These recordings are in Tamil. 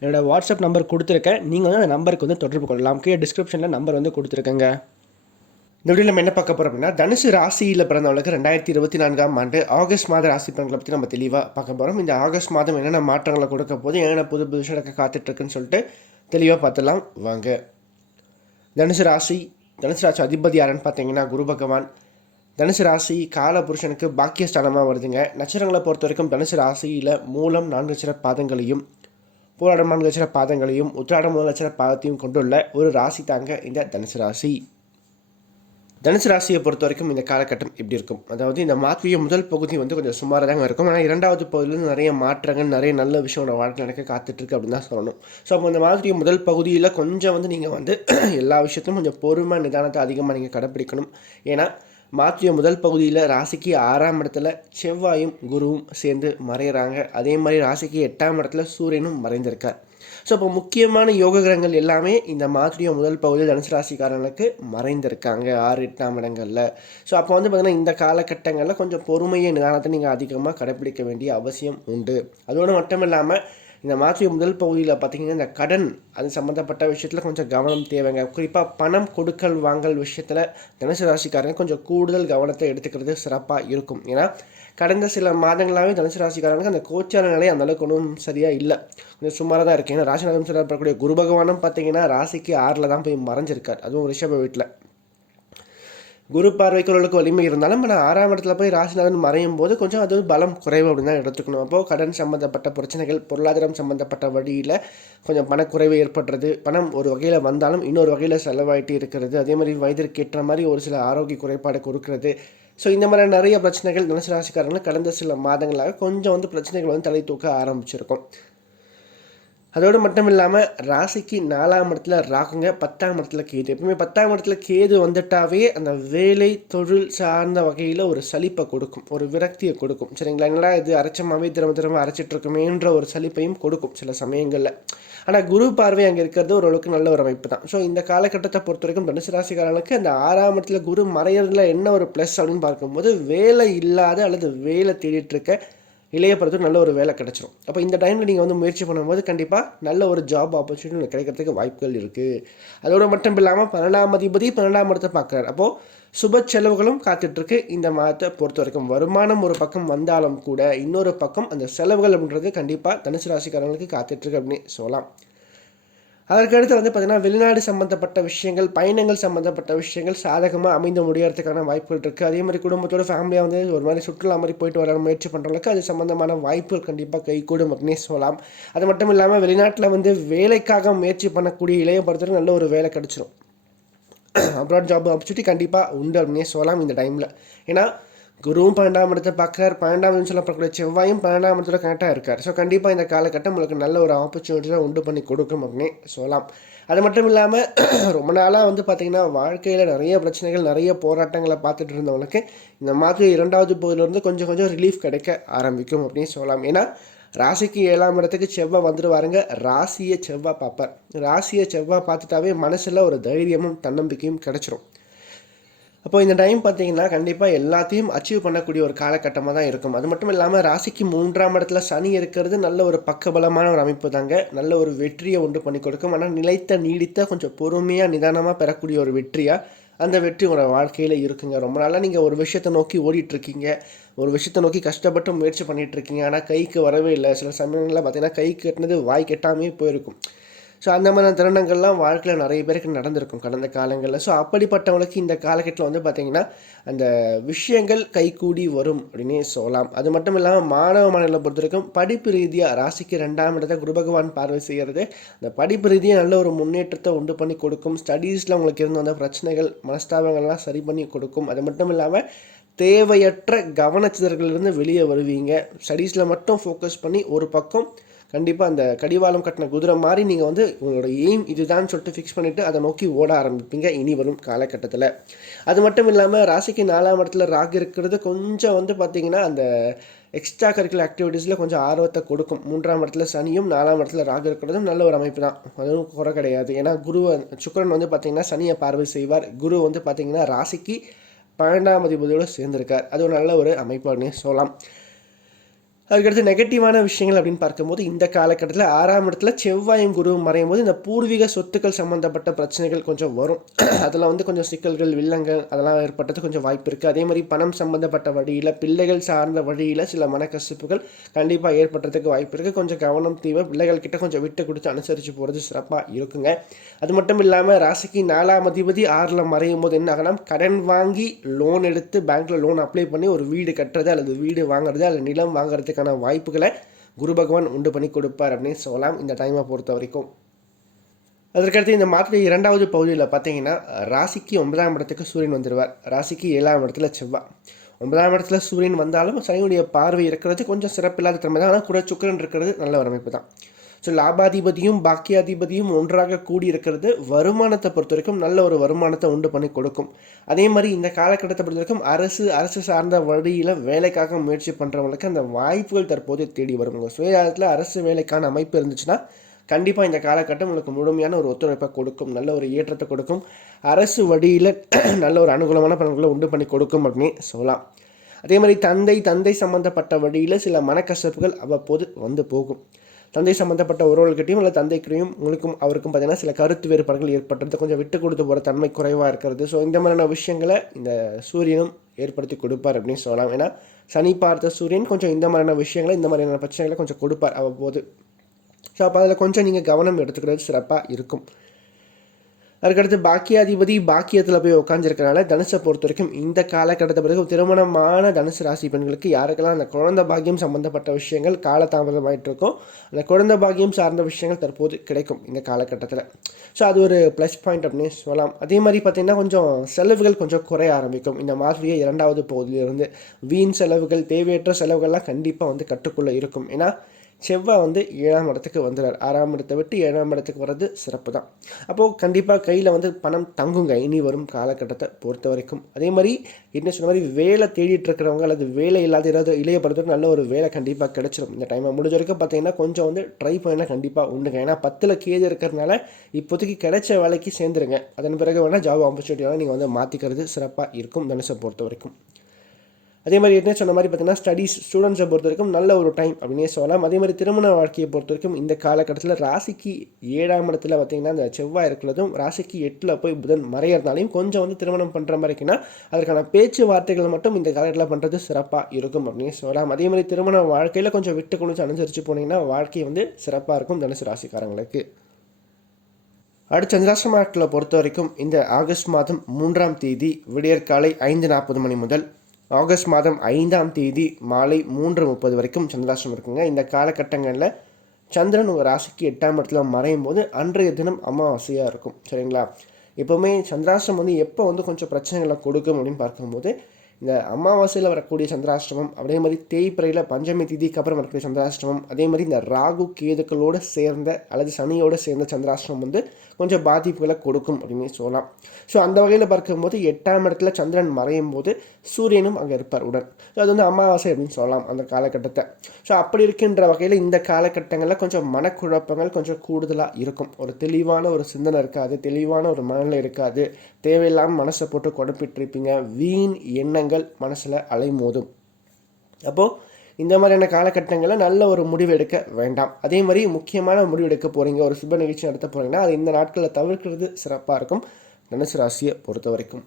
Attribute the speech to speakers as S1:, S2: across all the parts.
S1: என்னோடய வாட்ஸ்அப் நம்பர் கொடுத்துருக்கேன். நீங்கள் வந்து அந்த நம்பருக்கு வந்து தொடர்பு கொள்ளலாம். கீழே டிஸ்கிரிப்ஷனில் நம்பர் வந்து கொடுத்துருக்கேங்க. இந்த வீடியோ நம்ம என்ன பார்க்க போகிறோம் அப்படின்னா தனுசு ராசியில் பிறந்தவங்களுக்கு ரெண்டாயிரத்தி இருபத்தி நான்காம் ஆண்டு ஆகஸ்ட் மாத ராசி பலன்களை பற்றி நம்ம தெளிவாக பார்க்க போகிறோம் இந்த ஆகஸ்ட் மாதம் என்னென்ன மாற்றங்களை கொடுக்க போது என்னென்ன புது புது விஷயம் நடக்க காத்துட்ருக்குன்னு சொல்லிட்டு தெளிவாக பார்த்துலாம் வாங்க. தனுசு ராசி தனுசு ராசி அதிபதி யாருன்னு பார்த்தீங்கன்னா குரு பகவான். தனுசு ராசி கால புருஷனுக்கு பாக்கியஸ்தானமாக வருதுங்க. நட்சத்திரங்களை பொறுத்த வரைக்கும் தனுசு ராசியில் மூலம் நான்கு சிற பாதங்களையும் போராடம் நான்கு பாதங்களையும் உத்திராடம் முதல் நட்சத்திர பாதத்தையும் கொண்டுள்ள ஒரு ராசி தாங்க இந்த தனுசு ராசி. தனுசு ராசியை பொறுத்த வரைக்கும் இந்த காலகட்டம் எப்படி இருக்கும்? அதாவது இந்த மாற்றிய முதல் பகுதி வந்து கொஞ்சம் சுமாராக தாங்க இருக்கும். ஆனால் இரண்டாவது பகுதியிலேருந்து நிறைய மாற்றங்கள் நிறைய நல்ல விஷயம் வாழ்க்கை நடக்க காத்துட்ருக்கு அப்படின்னு தான் சொல்லணும். ஸோ அப்போ இந்த மாதிரி முதல் பகுதியில் கொஞ்சம் வந்து நீங்கள் வந்து எல்லா விஷயத்திலும் கொஞ்சம் பொறுமை நிதானத்தை அதிகமாக நீங்கள் கடைப்பிடிக்கணும். ஏன்னா மாற்றிய முதல் பகுதியில் ராசிக்கு ஆறாம் இடத்துல செவ்வாயும் குருவும் சேர்ந்து மறையிறாங்க. அதே மாதிரி ராசிக்கு எட்டாம் இடத்துல சூரியனும் மறைந்திருக்கார். ஸோ இப்போ முக்கியமான யோக கிரகங்கள் எல்லாமே இந்த மாற்றிய முதல் பகுதியில் தனுசு ராசிக்காரங்களுக்கு மறைந்திருக்காங்க ஆறு எட்டாம் இடங்களில். ஸோ அப்போ வந்து பார்த்திங்கன்னா இந்த காலகட்டங்களில் கொஞ்சம் பொறுமையை நிதானத்தை நீங்கள் அதிகமாக கடைப்பிடிக்க வேண்டிய அவசியம் உண்டு. அதோடு மட்டும் இல்லாமல் இந்த மாற்றிய முதல் பகுதியில் பார்த்தீங்கன்னா இந்த கடன் அது சம்மந்தப்பட்ட விஷயத்தில் கொஞ்சம் கவனம் தேவைங்க. குறிப்பாக பணம் கொடுக்கல் வாங்கல் விஷயத்தில் தனுசு ராசிக்காரங்க கொஞ்சம் கூடுதல் கவனத்தை எடுத்துக்கிறது சிறப்பாக இருக்கும். ஏன்னா கடந்த சில மாதங்களாகவே தனுசு ராசிக்காரங்களுக்கு அந்த கோச்சார நிலை அந்த அளவுக்கு ஒன்றும் சரியாக இல்லை. கொஞ்சம் சுமாராக தான் இருக்குது ஏன்னா ராசிநாதம் சொல்லப்படக்கூடிய குரு பகவானும் பார்த்தீங்கன்னா ராசிக்கு ஆறில் தான் போய் மறைஞ்சிருக்கார். அதுவும் ரிஷப வீட்டில் குரு பார்வைக்குறவர்களுக்கு வலிமை இருந்தாலும் ஆனால் ஆறாம் இடத்துல போய் ராசிநாதன் மறையும் போது கொஞ்சம் அது பலம் குறைவு அப்படின்னு தான் எடுத்துக்கணும். அப்போது கடன் சம்மந்தப்பட்ட பிரச்சனைகள் பொருளாதாரம் சம்மந்தப்பட்ட வழியில் கொஞ்சம் பணக்குறைவு ஏற்படுறது பணம் ஒரு வகையில் வந்தாலும் இன்னொரு வகையில் செலவாயிட்டு இருக்கிறது. அதே மாதிரி வயதிற்கு ஏற்ற மாதிரி ஒரு சில ஆரோக்கிய குறைபாடு கொடுக்கறது. ஸோ இந்த மாதிரி நிறைய பிரச்சனைகள் தனுசு ராசிக்காரங்களும் கடந்த சில மாதங்களாக கொஞ்சம் வந்து பிரச்சனைகள் வந்து தலை தூக்க ஆரம்பிச்சிருக்கும். அதோடு மட்டும் இல்லாமல் ராசிக்கு நாலாம் இடத்துல ராகுங்க பத்தாம் இடத்துல கேது. எப்பவுமே பத்தாம் இடத்துல கேது வந்துட்டாவே அந்த வேலை தொழில் சார்ந்த வகையில் ஒரு சலிப்பை கொடுக்கும். ஒரு விரக்தியை கொடுக்கும். சரிங்களா? என்னடா இது? அரைச்சமாவே திரும்ப திரும்ப அரைச்சிட்ருக்குமேன்ற ஒரு சலிப்பையும் கொடுக்கும் சில சமயங்களில். ஆனால் குரு பார்வை அங்கே இருக்கிறது ஓரளவுக்கு நல்ல ஒரு அமைப்பு தான். ஸோ இந்த காலகட்டத்தை பொறுத்த வரைக்கும் தனுசு ராசிக்காரர்களுக்கு அந்த ஆறாம் இடத்துல குரு மறையிறதுல என்ன ஒரு ப்ளஸ் அப்படின்னு பார்க்கும்போது வேலை இல்லாத அல்லது வேலை தேடிட்டு இருக்க இளைய பருவத்துக்கு நல்ல ஒரு வேலை கிடச்சிரும். அப்போ இந்த டைமில் நீங்கள் வந்து முயற்சி பண்ணும்போது கண்டிப்பாக நல்ல ஒரு ஜாப் ஆப்பர்ச்சுனிட்டி கிடைக்கிறதுக்கு வாய்ப்புகள் இருக்குது அதோடு மட்டும் இல்லாமல் பன்னெண்டாம் அதிபதி பன்னெண்டாம் இடத்தை பார்க்குறாரு. அப்போது சுப செலவுகளும் காத்துட்ருக்கு. இந்த மாதத்தை பொறுத்த வரைக்கும் வருமானம் ஒரு பக்கம் வந்தாலும் கூட இன்னொரு பக்கம் அந்த செலவுகள் அப்படின்றது கண்டிப்பாக தனுசு ராசிக்காரங்களுக்கு காத்துட்ருக்கு அப்படின்னு சொல்லலாம். அதற்கடுத்து வந்து பார்த்திங்கன்னா வெளிநாடு சம்மந்தப்பட்ட விஷயங்கள் பயணங்கள் சம்மந்தப்பட்ட விஷயங்கள் சாதகமாக அமைந்து முடியறதுக்கான வாய்ப்புகள் இருக்குது அதே மாதிரி குடும்பத்தோட ஃபேமிலியாக வந்து ஒரு மாதிரி சுற்றுலா மாதிரி போயிட்டு வர முயற்சி பண்ணுறவங்களுக்கு அது சம்மந்தமான வாய்ப்புகள் கண்டிப்பாக கைகூடும் அப்படின்னே சொல்லலாம். அது மட்டும் இல்லாமல் வெளிநாட்டில் வந்து வேலைக்காக முயற்சி பண்ணக்கூடிய இளைய பொறுத்தவரை நல்ல ஒரு வேலை கிடச்சிரும். அப்ராட் ஜாப் ஆப்பர்ச்சுனிட்டி கண்டிப்பாக உண்டு அப்படின்னே சொல்லலாம் இந்த டைமில் ஏன்னா குருவும் பன்னெண்டாம் இடத்தை பார்க்குறார். பன்னெண்டாம் இடத்துல சொல்லப்படக்கூடிய செவ்வாயும் பன்னெண்டாம் இடத்துல கரெக்டாக இருக்கார். ஸோ கண்டிப்பாக இந்த காலகட்டம் உங்களுக்கு நல்ல ஒரு ஆப்பர்ச்சுனிட்டியாக உண்டு பண்ணி கொடுக்கும் அப்படின்னு சொல்லலாம். அது மட்டும் இல்லாமல் ரொம்ப நாளாக வந்து பார்த்திங்கன்னா வாழ்க்கையில் நிறைய பிரச்சனைகள் நிறைய போராட்டங்களை பார்த்துட்டு இருந்தவங்களுக்கு இந்த மாதிரி இரண்டாவது பகுதியிலேருந்து கொஞ்சம் கொஞ்சம் ரிலீஃப் கிடைக்க ஆரம்பிக்கும் அப்படின்னு சொல்லலாம். ஏன்னா ராசிக்கு ஏழாம் இடத்துக்கு செவ்வாய் வந்துடுவாருங்க ராசியை செவ்வாய் பார்ப்பார். ராசியை செவ்வாய் பார்த்துட்டாவே மனசில் ஒரு தைரியமும் தன்னம்பிக்கையும் கிடச்சிரும். அப்போ இந்த டைம் பார்த்தீங்கன்னா கண்டிப்பாக எல்லாத்தையும் அச்சீவ் பண்ணக்கூடிய ஒரு காலகட்டமாக தான் இருக்கும். அது மட்டும் இல்லாமல் ராசிக்கு மூன்றாம் இடத்துல சனி இருக்கிறது நல்ல ஒரு பக்கபலமான ஒரு அமைப்பு தாங்க. நல்ல ஒரு வெற்றியை உண்டு பண்ணி கொடுக்கும். ஆனால் நிலைத்த நீடித்த கொஞ்சம் பொறுமையாக நிதானமாக பெறக்கூடிய ஒரு வெற்றியாக அந்த வெற்றி உங்களோட வாழ்க்கையில் இருக்குங்க. ரொம்ப நாளாக நீங்கள் ஒரு விஷயத்தை நோக்கி ஓடிட்டுருக்கீங்க. ஒரு விஷயத்தை நோக்கி கஷ்டப்பட்டு முயற்சி பண்ணிகிட்ருக்கீங்க ஆனால் கைக்கு வரவே இல்லை. சில சமயங்களில் பார்த்தீங்கன்னா கை கட்டினது வாய் கெட்டாமே போயிருக்கும். ஸோ அந்த மாதிரி தருணங்கள்லாம் வாழ்க்கையில் நிறைய பேருக்கு நடந்திருக்கும் கடந்த காலங்களில். ஸோ அப்படிப்பட்டவங்களுக்கு இந்த காலகட்டத்தில் வந்து பார்த்திங்கன்னா அந்த விஷயங்கள் கைகூடி வரும் அப்படின்னே சொல்லலாம். அது மட்டும் இல்லாமல் மாணவ மாணவர்களை பொறுத்த வரைக்கும் படிப்பு ரீதியாக ராசிக்கு ரெண்டாம் இடத்தை குரு பகவான் பார்வை செய்கிறது அந்த படிப்பு ரீதியாக நல்ல ஒரு முன்னேற்றத்தை உண்டு பண்ணி கொடுக்கும் ஸ்டடீஸில் உங்களுக்கு இருந்து வந்த பிரச்சனைகள் மனஸ்தாபங்கள்லாம் சரி பண்ணி கொடுக்கும். அது மட்டும் இல்லாமல் தேவையற்ற கவனச்சிதறலிருந்து வெளியே வருவீங்க. ஸ்டடீஸில் மட்டும் ஃபோக்கஸ் பண்ணி ஒரு பக்கம் கண்டிப்பாக அந்த கடிவாளம் கட்டின குதிரை மாதிரி நீங்கள் வந்து உங்களோட எய்ம் இதுதான் சொல்லிட்டு ஃபிக்ஸ் பண்ணிவிட்டு அதை நோக்கி ஓட ஆரம்பிப்பீங்க. இனி வரும் காலகட்டத்தில். அது மட்டும் இல்லாமல் ராசிக்கு நாலாம் இடத்துல ராகு இருக்கிறது கொஞ்சம் வந்து பார்த்திங்கன்னா அந்த எக்ஸ்ட்ரா கரிக்குலர் ஆக்டிவிட்டீஸில் கொஞ்சம் ஆர்வத்தை கொடுக்கும். மூன்றாம் இடத்துல சனியும் நாலாம் இடத்துல ராகு இருக்கிறதும் நல்ல ஒரு அமைப்பு தான். அதுவும் குறை கிடையாது. ஏன்னா குரு சுக்கரன் வந்து பார்த்திங்கன்னா சனியை பார்வை செய்வார். குரு வந்து பார்த்திங்கன்னா ராசிக்கு பன்னெண்டாம் அதிபதியோடு சேர்ந்திருக்கார். அது ஒரு நல்ல ஒரு அமைப்பு சொல்லலாம். அதுக்கடுத்து நெகட்டிவான விஷயங்கள் அப்படின்னு பார்க்கும்போது இந்த காலகட்டத்தில் ஆறாம் இடத்துல செவ்வாயும் குருவும் மறையும் போது இந்த பூர்வீக சொத்துக்கள் சம்மந்தப்பட்ட பிரச்சனைகள் கொஞ்சம் வரும். அதில் வந்து கொஞ்சம் சிக்கல்கள் வில்லங்கள் அதெல்லாம் ஏற்பட்டது கொஞ்சம் வாய்ப்பு இருக்குது அதே மாதிரி பணம் சம்மந்தப்பட்ட வழியில் பிள்ளைகள் சார்ந்த வழியில் சில மனக்கசிப்புகள் கண்டிப்பாக ஏற்படுறதுக்கு வாய்ப்பு இருக்குது கொஞ்சம் கவனம் தீவை பிள்ளைகள் கிட்ட கொஞ்சம் விட்டு கொடுத்து அனுசரித்து போகிறது சிறப்பாக இருக்குங்க. அது மட்டும் இல்லாமல் ராசிக்கு நாலாம் அதிபதி ஆறில் மறையும் போது என்ன ஆகலாம்? கடன் வாங்கி லோன் எடுத்து பேங்க்கில் லோன் அப்ளை பண்ணி ஒரு வீடு கட்டுறது அல்லது வீடு வாங்குறது அல்லது நிலம் வாங்குறதுக்கு பண்ணுறதுக்கான வாய்ப்புகளை குரு பகவான் உண்டு பண்ணி கொடுப்பார் அப்படின்னு சொல்லலாம் இந்த டைமை பொறுத்த வரைக்கும். அதற்கடுத்து இந்த மாதத்துடைய இரண்டாவது பகுதியில் பார்த்தீங்கன்னா ராசிக்கு ஒன்பதாம் இடத்துக்கு சூரியன் வந்துடுவார் ராசிக்கு ஏழாம் இடத்துல செவ்வாய். ஒன்பதாம் இடத்துல சூரியன் வந்தாலும் சனியுடைய பார்வை இருக்கிறது கொஞ்சம் சிறப்பில்லாத தன்மை தான் ஆனால் கூட சுக்கரன் இருக்கிறது நல்ல ஒரு அமைப்பு தான் ஸோ லாபாதிபதியும் பாக்கியாதிபதியும் ஒன்றாக கூடி இருக்கிறது வருமானத்தை பொறுத்த வரைக்கும் நல்ல ஒரு வருமானத்தை உண்டு பண்ணி கொடுக்கும். அதே மாதிரி இந்த காலகட்டத்தை பொறுத்த வரைக்கும் அரசு அரசு சார்ந்த வழியில் வேலைக்காக முயற்சி பண்ணுறவங்களுக்கு அந்த வாய்ப்புகள் தற்போது தேடி வரும். சுயகாலத்தில் அரசு வேலைக்கான அமைப்பு இருந்துச்சுன்னா கண்டிப்பாக இந்த காலகட்டம் உங்களுக்கு முழுமையான ஒரு ஒத்துழைப்பை கொடுக்கும். நல்ல ஒரு ஏற்றத்தை கொடுக்கும். அரசு வழியில் நல்ல ஒரு அனுகூலமான பலன்களை உண்டு பண்ணி கொடுக்கும் அப்படின்னு சொல்லலாம். அதே மாதிரி தந்தை தந்தை சம்மந்தப்பட்ட வழியில் சில மனக்கசப்புகள் அவ்வப்போது வந்து போகும். தந்தை சம்மந்தப்பட்ட உறவுகள்கிட்டையும் இல்லை தந்தைக்கிட்டையும் உங்களுக்கும் அவருக்கும் பார்த்தீங்கன்னா சில கருத்து வேறுபாடுகள் ஏற்படுறது கொஞ்சம் விட்டு கொடுத்து போகிற தன்மை குறைவாக இருக்கிறது. ஸோ இந்த மாதிரியான விஷயங்களை இந்த சூரியனும் ஏற்படுத்தி கொடுப்பார் அப்படின்னு சொல்லலாம். ஏன்னா சனி பார்த்த சூரியன் கொஞ்சம் இந்த மாதிரியான விஷயங்களை இந்த மாதிரியான பிரச்சனைகளை கொஞ்சம் கொடுப்பார் அவ்வப்போது. ஸோ அப்போ அதில் கொஞ்சம் நீங்கள் கவனம் எடுத்துக்கிறது சிறப்பாக இருக்கும். அதுக்கடுத்து பாக்கியாதிபதி பாக்கியத்தில் போய் உட்காந்துருக்கனால தனுசை பொறுத்த வரைக்கும் இந்த காலகட்டத்தை பிறகு திருமணமான தனுசு ராசி பெண்களுக்கு யாருக்கெல்லாம் அந்த குழந்த பாக்கியம் சம்மந்தப்பட்ட விஷயங்கள் காலதாமதமாயிட்டு இருக்கும் அந்த குழந்தை பாக்கியம் சார்ந்த விஷயங்கள் தற்போது கிடைக்கும் இந்த காலகட்டத்தில். ஸோ அது ஒரு ப்ளஸ் பாயிண்ட் அப்படின்னு சொல்லலாம். அதே மாதிரி பார்த்திங்கன்னா கொஞ்சம் செலவுகள் கொஞ்சம் குறைய ஆரம்பிக்கும். இந்த மாதிரியே இரண்டாவது பகுதியிலிருந்து வீண் செலவுகள் தேவையற்ற செலவுகள்லாம் கண்டிப்பாக வந்து கட்டுக்குள்ளே இருக்கும். ஏன்னா செவ்வாய் வந்து ஏழாம் இடத்துக்கு வந்துடுறார் ஆறாம் இடத்தை விட்டு ஏழாம் இடத்துக்கு வர்றது சிறப்பு தான் அப்போது கண்டிப்பாக கையில் வந்து பணம் தங்குங்க. இனி வரும் காலகட்டத்தை பொறுத்த வரைக்கும். அதே மாதிரி என்ன சொன்ன மாதிரி வேலை தேடிட்டு இருக்கிறவங்க அல்லது வேலை இல்லாத ஏதாவது இளைய படத்துக்கு நல்ல ஒரு வேலை கண்டிப்பாக கிடச்சிடும் இந்த டைமை முடிஞ்ச வரைக்கும் பார்த்தீங்கன்னா கொஞ்சம் வந்து ட்ரை பண்ணால் கண்டிப்பாக உண்டுங்க. ஏன்னா பத்தில் கேது இருக்கிறதுனால இப்போதைக்கு கிடைச்ச வேலைக்கு சேர்ந்துருங்க. அதன் பிறகு வேணால் ஜாப் ஆப்பர்ச்சுனிட்டியெல்லாம் நீங்கள் வந்து மாற்றிக்கிறது சிறப்பாக இருக்கும். தனுஷை பொறுத்த வரைக்கும். அதே மாதிரி என்ன சொன்ன மாதிரி பார்த்தீங்கன்னா ஸ்டடிஸ் ஸ்டூடெண்ட்ஸை பொறுத்த வரைக்கும் நல்ல ஒரு டைம் அப்படின்னே சொல்லலாம். அதே மாதிரி திருமண வாழ்க்கையை பொறுத்த வரைக்கும் இந்த காலகட்டத்தில் ராசிக்கு ஏழாம் இடத்துல பார்த்தீங்கன்னா இந்த செவ்வாய் இருக்கிறதும் ராசிக்கு எட்டில் போய் புதன் மறையிறதுனாலையும் கொஞ்சம் வந்து திருமணம் பண்ணுற மாதிரிக்குன்னா அதற்கான பேச்சுவார்த்தைகள் மட்டும் இந்த காலகட்டத்தில் பண்ணுறது சிறப்பாக இருக்கும் அப்படின்னு சொல்லலாம். அதே மாதிரி திருமண வாழ்க்கையில் கொஞ்சம் விட்டு கொஞ்சம் அனுசரித்து போனீங்கன்னா வாழ்க்கை வந்து சிறப்பாக இருக்கும் தனுசு ராசிக்காரங்களுக்கு. அடுத்த சந்திராசிரமத்தில் பொறுத்த வரைக்கும் இந்த ஆகஸ்ட் மாதம் மூன்றாம் தேதி விடியற்காலை ஐந்து நாற்பது மணி முதல் ஆகஸ்ட் மாதம் ஐந்தாம் தேதி மாலை மூன்று முப்பது வரைக்கும் சந்திராஷ்டம் இருக்குங்க. இந்த காலகட்டங்களில் சந்திரன் உங்கள் ராசிக்கு எட்டாம் இடத்துல மறையும் போது அன்றைய தினம் அமாவாசையாக இருக்கும். சரிங்களா? எப்போவுமே சந்திராஷ்டிரம் வந்து எப்போ வந்து கொஞ்சம் பிரச்சனைகளை கொடுக்கும் அப்படின்னு பார்க்கும்போது இந்த அமாவாசையில் வரக்கூடிய சந்திராஷ்டிரமம் அதே மாதிரி தேய்பிறையில் பஞ்சமி திதிக்கு அப்புறம் வரக்கூடிய சந்திராஷ்டிரமம் அதே மாதிரி இந்த ராகு கேதுக்களோடு சேர்ந்த அல்லது சனியோடு சேர்ந்த சந்திராஷ்டிரமம் வந்து கொஞ்சம் பாதிப்புகளை கொடுக்கும் அப்படின்னு சொல்லலாம். ஸோ அந்த வகையில் பார்க்கும்போது எட்டாம் இடத்துல சந்திரன் மறையும் போது சூரியனும் அங்கே இருப்பார் உடன். ஸோ அது வந்து அமாவாசை அப்படின்னு சொல்லலாம் அந்த காலகட்டத்தை. ஸோ அப்படி இருக்கின்ற வகையில் இந்த காலகட்டங்களில் கொஞ்சம் மனக்குழப்பங்கள் கொஞ்சம் கூடுதலாக இருக்கும். ஒரு தெளிவான ஒரு சிந்தனை இருக்காது தெளிவான ஒரு மனநிலை இருக்காது. தேவையில்லாமல் மனசை போட்டு குழப்பிட்டுருப்பீங்க. வீண் எண்ணங்கள் மனசில் அலைமோதும். அப்போது இந்த மாதிரியான காலகட்டங்களில் நல்ல ஒரு முடிவு எடுக்க வேண்டாம். அதே மாதிரி முக்கியமான முடிவு எடுக்க போகிறீங்க ஒரு சுப நிகழ்ச்சி நடத்த போகிறீங்கன்னா அது இந்த நாட்களில் தவிர்க்கிறது சிறப்பாக இருக்கும். தனுசு ராசியை பொறுத்த வரைக்கும்.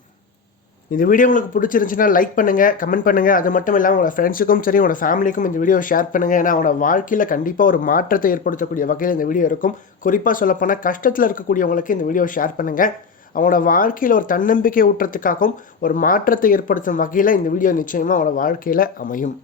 S1: இந்த வீடியோ உங்களுக்கு பிடிச்சிருந்துச்சுன்னா லைக் பண்ணுங்கள் கமெண்ட் பண்ணுங்கள் அது மட்டும் இல்லாமல் உங்களோட ஃப்ரெண்ட்ஸுக்கும் சரி உங்களோட ஃபேமிலிக்கும் இந்த வீடியோ ஷேர் பண்ணுங்கள் ஏன்னா அவனோட வாழ்க்கையில் கண்டிப்பாக ஒரு மாற்றத்தை ஏற்படுத்தக்கூடிய வகையில் இந்த வீடியோ இருக்கும். குறிப்பாக சொல்லப்போனால் கஷ்டத்தில் இருக்கக்கூடியவங்களுக்கு இந்த வீடியோ ஷேர் பண்ணுங்கள் அவனோட வாழ்க்கையில் ஒரு தன்னம்பிக்கை ஊட்டுறதுக்காகவும் ஒரு மாற்றத்தை ஏற்படுத்தும் வகையில் இந்த வீடியோ நிச்சயமாக அவனோட வாழ்க்கையில் அமையும்.